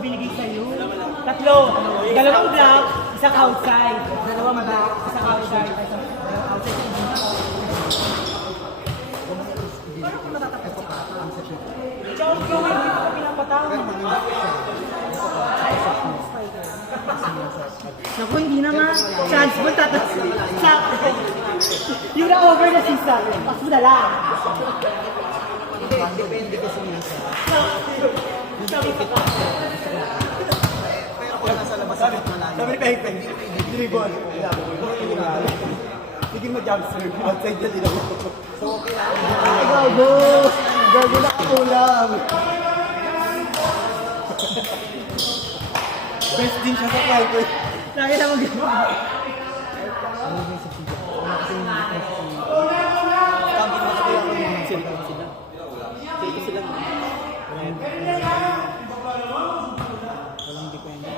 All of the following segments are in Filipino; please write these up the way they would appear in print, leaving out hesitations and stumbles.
binigay sa'yo. Tatlo. Dalawang black, isang outside. Dalawang black, isang outside. Chow, gawin, hindi ko pinapatawag. Naku, hindi naman. Chance mo, tatas. Yung na-over na sisa. Pas mo na lang. Depende kasi minsan. Pero kung nasa labas sa malayo. Sabi ni Peng, dribble. Sige mag-jump serve. Outside na din ako. So, okay lang. Gago! Gago na kakulang. Best din siya sa fighter. Lagi na mag-gawa. Camping mo kasi ako yung sila. Sila sila. Walang depende.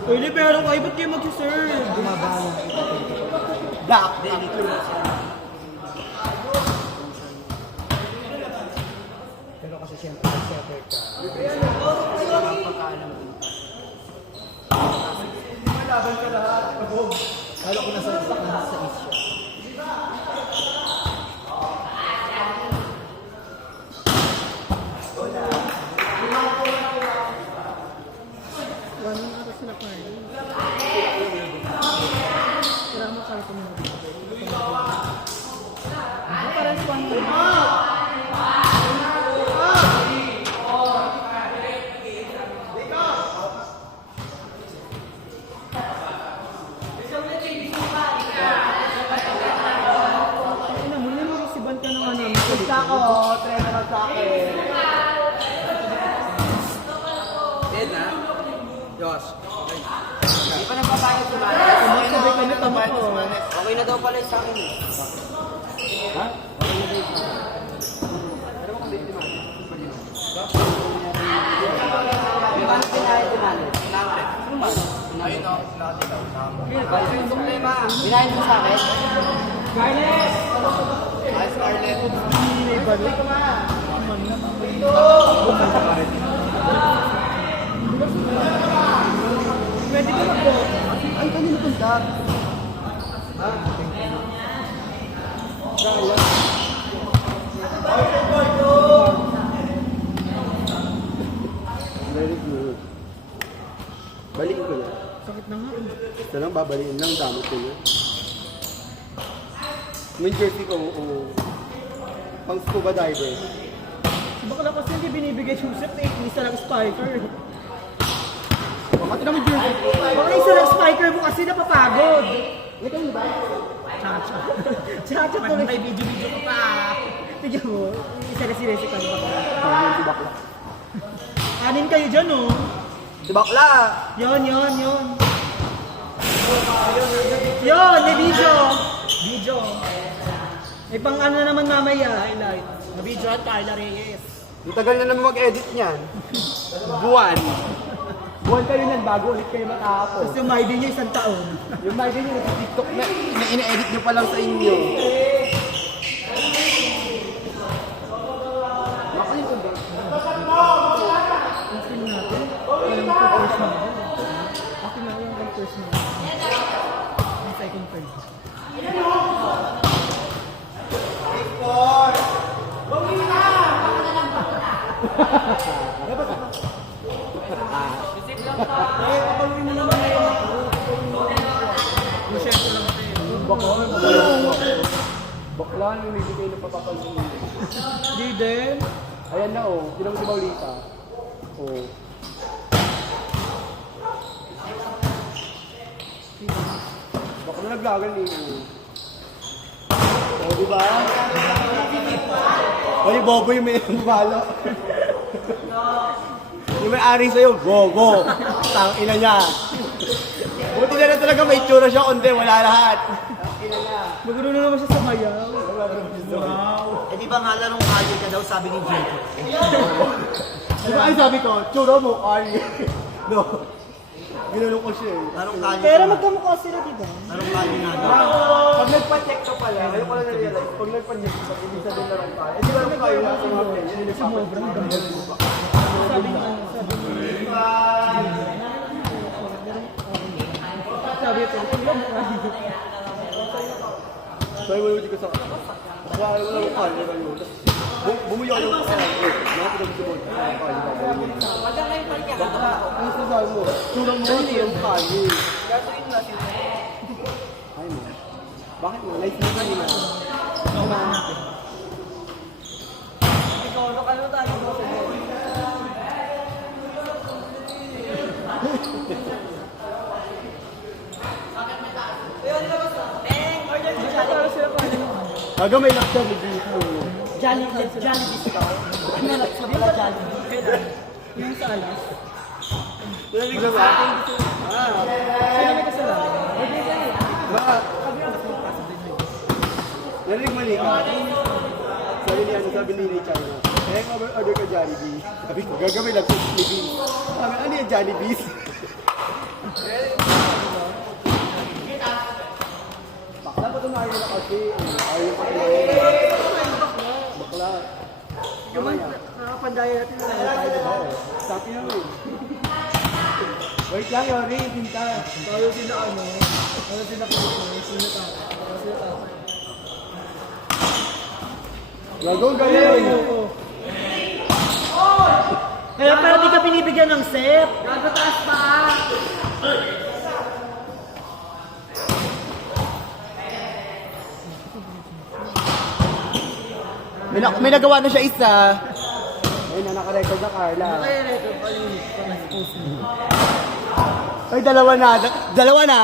Pwede pero kayo, ba't kayo mag-serve? Gumabalang. Black. Pero kasi siyempre, separate ka. Walang pagkaalam. Malaban ka lahat. Pagod. Lalo ko nasa Asia. Ganun ako sila kayo. Wala mo kayo kumabi. Parang swan ko. Ako, try na sa akin. Dead na? Josh. Hindi pa nagpapayag si Manes. Sabay kami tama ko. Okay na daw pala sa akin eh. Ha? Pero kung hindi Manes. Yung paano pinayad si Manes? Ayun o, natin daw. Yung problema. Binayad mo sa akin? Garnet! Ay, Scarlett. Balik ka ma! Pwede ba po? Ay, kanina punta. Ha? Very good. Balikin ko na. Sakit na nga. Ito lang, babalikin lang. Damot ko yun. May jersey ko, oo. Pang scuba diver. Bakla kasi hindi binibigay yung set na isa lang spiker. Bakit naman jersey? Bakla isa lang spiker mo kasi napapagod. Ito yung ba? Chacha. Chacha tuloy. May video-video ka pa. Tignan mo. Isa na si Resica mo. Ayun, si Bakla. Anin kayo dyan, oh. Si Bakla! Yon. Yon, may video. Video. May pang ano naman mamaya. Highlight. May video at Carla Reyes. Ang tagal na naman mag-edit niyan. Buwan. Buwan kayo nan bago ulit kayo matapos. Tapos yung MyD niya isang taon. Yung mga ganyan, nasa TikTok na ina-edit nyo pa lang sa inyo. Makain ko ba? Ang film natin. Walang pag-course na. Akin na yung pag-course na. Ang second third. Kapagin mo naman ngayon ako. Masyento lang ito eh. Bakla, yung bibigay ng papapansin. Di din. Ayan na oh, tinang si Maulita. Oh. Bakla naglagal eh. Oh, di ba? Oh, yung Bobo yung may balo. Yung may-ari sa'yo, Bobo. Tang ina niya. Buti na lang talaga may itsura siya, kundi wala lahat. Magano na naman siya sa mayaw. Wow. Eh di ba nga larong kali ka daw sabi ni Jake? Di ba ang sabi ko, tsura mo, ay. No. ginulong ko siya eh. Larong kali. Pero magkamukha sila, di ba? Larong kali na. Pag nagpa-check ka pala, ayaw ko lang na-realize, pag nagpa-check ka, hindi sabihin larong kaya. Eh, di larong kaya na sa mga play, yun yung Sobrang ganda. Sabi nga, sabi nga. Sabi ko, Sabi mo yung ko sa... Kaya ayaw ko lang kaya, diba yun? Bumuyo ako ng kaya, mga pinag-subod. Ano sasabi mo? Sulang mo, sulang kaya. Ay mo. Bakit mo? Nice na kanina. Gaga may laksa ni Dito. Jollibee ka. Ano lang, sabi ba Jollibee? Yung sa alas. Narinig na ba? Sinabi ko sa lalim. Bakit? Narinig mali ka. Sabi ni Richard na, eh, order ka Jollibee. Sabi ko, gaga may laksa ni Dito. Sabi, ano yung Jollibee? Bakla pa ito na ayaw na kasi. Ayaw pa ito. Bakla. Nakapandaya natin na lang tayo, di ba? Sabi na rin. Wait lang, Yori. Pinta. Tayo sila ano, tayo sila Pilipinas, sila tayo. Sila tayo. Gagawin galing. Kaya para di ka binibigyan ng set. Gagataas pa. May nagawa na siya isa. Ayun na, naka-record na Carla. Kaya record pa yun. Pag-post mo. Ay, dalawa na. Dalawa na.